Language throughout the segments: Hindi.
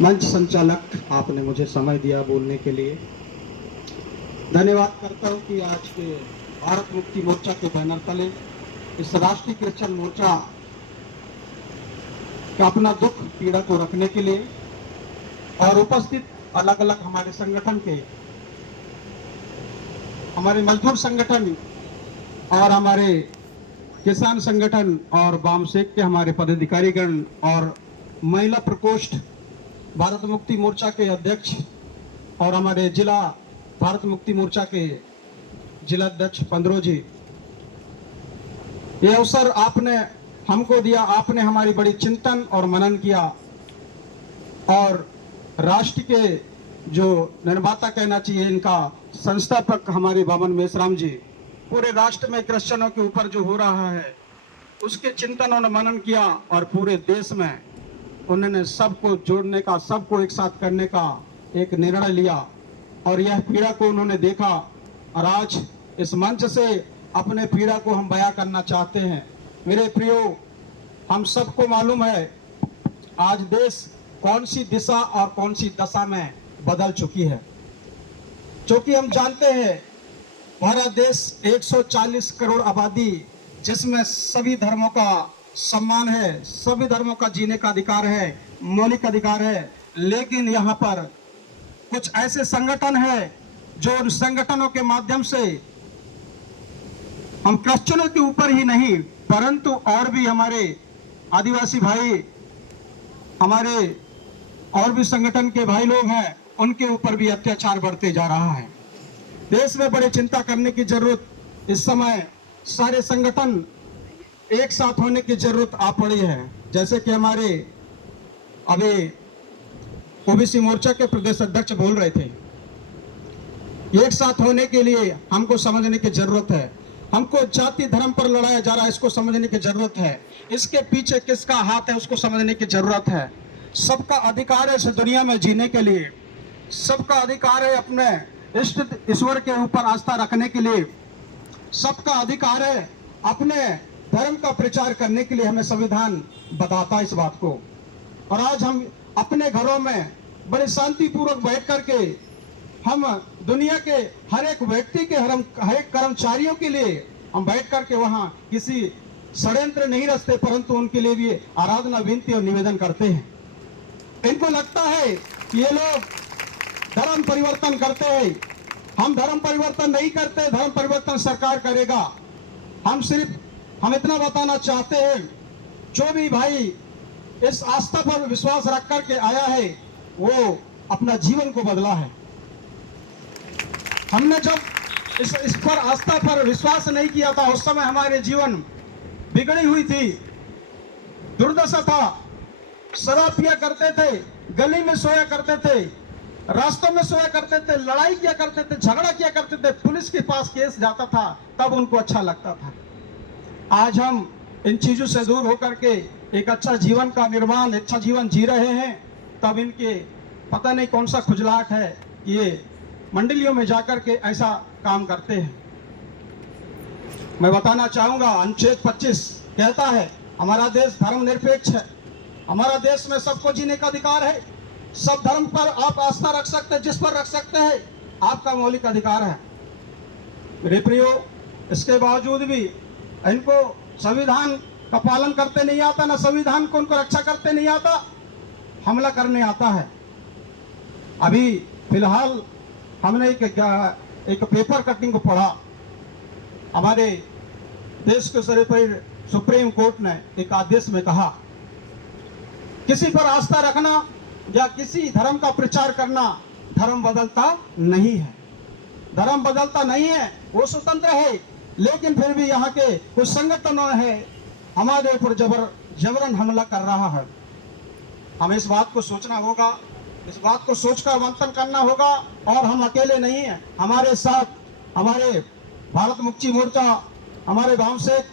मंच संचालक, आपने मुझे समय दिया बोलने के लिए धन्यवाद करता हूं कि आज के भारत मुक्ति मोर्चा के बैनर तले इस राष्ट्रीय क्रिश्चियन मोर्चा का अपना दुख पीड़ा को रखने के लिए और उपस्थित अलग अलग हमारे संगठन के, हमारे मजदूर संगठन और हमारे किसान संगठन और वामसेक के हमारे पदाधिकारीगण और महिला प्रकोष्ठ भारत मुक्ति मोर्चा के अध्यक्ष और हमारे जिला भारत मुक्ति मोर्चा के जिला अध्यक्ष पंद्रो जी, ये अवसर आपने हमको दिया। आपने हमारी बड़ी चिंतन और मनन किया और राष्ट्र के जो निर्माता कहना चाहिए, इनका संस्थापक हमारे बामन मेश्राम जी, पूरे राष्ट्र में क्रिश्चियनों के ऊपर जो हो रहा है उसके चिंतन और मनन किया और पूरे देश में उन्होंने सबको जोड़ने का, सबको एक साथ करने का एक निर्णय लिया और यह पीड़ा को उन्होंने देखा और आज इस मंच से अपने पीड़ा को हम बयां करना चाहते हैं। मेरे प्रियो, हम सबको मालूम है आज देश कौन सी दिशा और कौन सी दशा में बदल चुकी है। क्योंकि हम जानते हैं हमारा देश 140 करोड़ आबादी, जिसमें सभी धर्मों का सम्मान है, सभी धर्मों का जीने का अधिकार है, मौलिक अधिकार है, लेकिन यहाँ पर कुछ ऐसे संगठन हैं जो उन संगठनों के माध्यम से हम क्रिश्चियनों के ऊपर ही नहीं परंतु और भी हमारे आदिवासी भाई, हमारे और भी संगठन के भाई लोग हैं, उनके ऊपर भी अत्याचार बढ़ते जा रहा है। देश में बड़ी चिंता करने की जरूरत, इस समय सारे संगठन एक साथ होने की जरूरत आ पड़ी है। जैसे कि हमारे अभी ओबीसी मोर्चा के प्रदेश अध्यक्ष बोल रहे थे, एक साथ होने के लिए हमको समझने की जरूरत है। हमको जाति धर्म पर लड़ाया जा रहा है, इसको समझने की जरूरत है। इसके पीछे किसका हाथ है उसको समझने की जरूरत है। सबका अधिकार है इस दुनिया में जीने के लिए, सबका अधिकार है अपने इष्ट ईश्वर के ऊपर आस्था रखने के लिए, सबका अधिकार है अपने धर्म का प्रचार करने के लिए। हमें संविधान बताता है इस बात को। और आज हम अपने घरों में बड़े शांतिपूर्वक बैठ करके हम दुनिया के हर एक व्यक्ति के, हर एक कर्मचारियों के लिए हम बैठ करके वहां किसी षड्यंत्र नहीं रचते, परंतु उनके लिए भी आराधना, विनती और निवेदन करते हैं। इनको लगता है कि ये लोग धर्म परिवर्तन करते हैं। हम धर्म परिवर्तन नहीं करते, धर्म परिवर्तन सरकार करेगा। हम इतना बताना चाहते हैं, जो भी भाई इस आस्था पर विश्वास रख करके आया है वो अपना जीवन को बदला है। हमने जब इस पर आस्था पर विश्वास नहीं किया था उस समय हमारे जीवन बिगड़ी हुई थी, दुर्दशा था। शराब पिया करते थे, गली में सोया करते थे, रास्तों में सोया करते थे, लड़ाई किया करते थे, झगड़ा किया करते थे, पुलिस के पास केस जाता था तब उनको अच्छा लगता था। आज हम इन चीजों से दूर होकर के एक अच्छा जीवन का निर्माण, अच्छा जीवन जी रहे हैं, तब इनके पता नहीं कौन सा खुजलाहट है, ये मंडलियों में जाकर के ऐसा काम करते हैं। मैं बताना चाहूंगा, अनुच्छेद 25 कहता है हमारा देश धर्मनिरपेक्ष है, हमारा देश में सबको जीने का अधिकार है, सब धर्म पर आप आस्था रख सकते हैं, जिस पर रख सकते हैं, आपका मौलिक अधिकार है। मेरे प्रियो, इसके बावजूद भी इनको संविधान का पालन करते नहीं आता, ना संविधान को उनको रक्षा करते नहीं आता, हमला करने आता है। अभी फिलहाल हमने एक पेपर कटिंग को पढ़ा। हमारे देश के सुप्रीम कोर्ट ने एक आदेश में कहा, किसी पर आस्था रखना या किसी धर्म का प्रचार करना धर्म बदलता नहीं है। धर्म बदलता नहीं है, वो स्वतंत्र है, लेकिन फिर भी यहाँ के कुछ संगठनों है हमारे ऊपर जबरन हमला कर रहा है। हमें इस बात को सोचना होगा, इस बात को सोचकर मंथन करना होगा। और हम अकेले नहीं हैं, हमारे साथ हमारे भारत मुक्ति मोर्चा, हमारे वामसेक,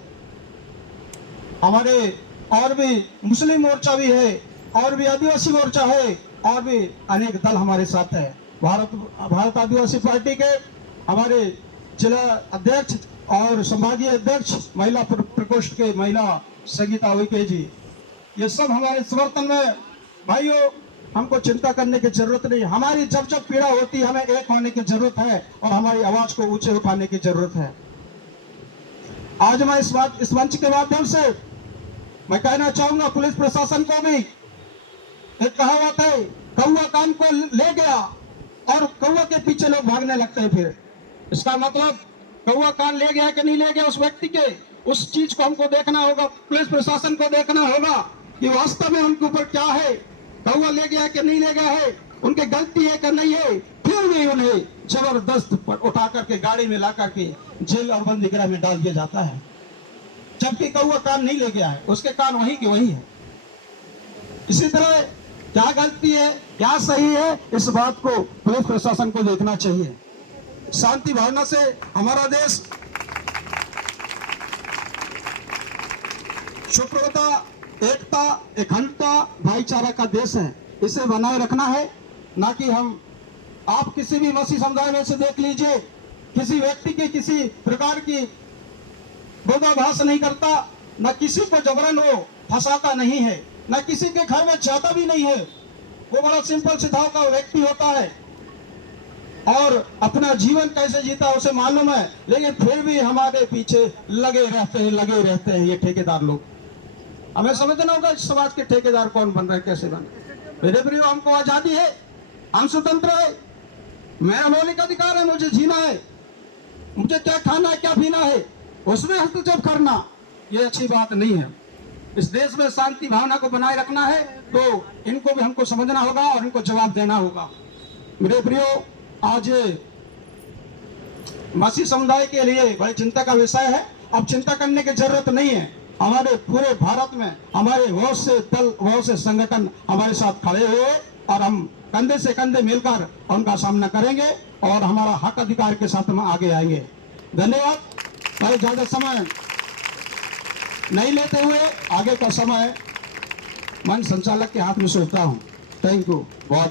हमारे और भी मुस्लिम मोर्चा भी है, और भी आदिवासी मोर्चा है, और भी अनेक दल हमारे साथ है। भारत आदिवासी पार्टी के हमारे जिला अध्यक्ष और संभागीय अध्यक्ष, महिला प्रकोष्ठ के महिला संगीता उइके जी, ये सब हमारे समर्थन में। भाइयों, हमको चिंता करने की जरूरत नहीं। हमारी जब जब पीड़ा होती है हमें एक होने की जरूरत है और हमारी आवाज को ऊंचे उठाने की जरूरत है। आज मैं इस मंच के माध्यम से मैं कहना चाहूंगा पुलिस प्रशासन को भी, एक कहावत है, कौवा कान को ले गया और कौवा के पीछे लोग भागने लगते हैं। फिर इसका मतलब कौवा कान ले गया कि नहीं ले गया उस व्यक्ति के, उस चीज को हमको देखना होगा। पुलिस प्रशासन को देखना होगा कि वास्तव में उनके ऊपर क्या है, कौवा ले गया कि नहीं ले गया है, उनकी गलती है कि नहीं है। फिर भी उन्हें जबरदस्त उठा करके गाड़ी में ला करके जेल और बंदी गृह में डाल दिया जाता है, जबकि कौवा कान नहीं ले गया है, उसके कान वही के वही है। इसी तरह क्या गलती है क्या सही है, इस बात को पुलिस प्रशासन को देखना चाहिए। शांति भावना से हमारा देश शुक्रता, एकता, अखंडता, भाईचारा का देश है। इसे बनाए रखना है, ना कि आप किसी भी मसीह समुदाय में से देख लीजिए, किसी व्यक्ति के किसी प्रकार की विरोधाभास नहीं करता, न किसी को जबरन वो फंसाता नहीं है, न किसी के घर में जाता भी नहीं है। वो बड़ा सिंपल सिद्धाव का व्यक्ति होता है और अपना जीवन कैसे जीता उसे मालूम है, लेकिन फिर भी हमारे पीछे लगे रहते हैं ये ठेकेदार लोग। हमें समझना होगा इस समाज के ठेकेदार कौन बन रहे हैं, कैसे बन रहे। मेरे प्रियो, हमको आजादी है, हम स्वतंत्र है, मेरा मौलिक अधिकार है, मुझे जीना है, मुझे क्या खाना है क्या पीना है, उसमें हस्तक्षेप करना ये अच्छी बात नहीं है। इस देश में शांति भावना को बनाए रखना है तो इनको भी हमको समझना होगा और इनको जवाब देना होगा। मेरे प्रियो, आज मसीह समुदाय के लिए बड़ी चिंता का विषय है। अब चिंता करने की जरूरत नहीं है। हमारे पूरे भारत में हमारे बहुत से दल, बहुत से संगठन हमारे साथ खड़े हुए और हम कंधे से कंधे मिलकर उनका सामना करेंगे और हमारा हक अधिकार के साथ हम आगे आएंगे। धन्यवाद। मैं ज्यादा समय नहीं लेते हुए आगे का समय मंच संचालक के हाथ में सौंपता हूँ। Thank you. बहुत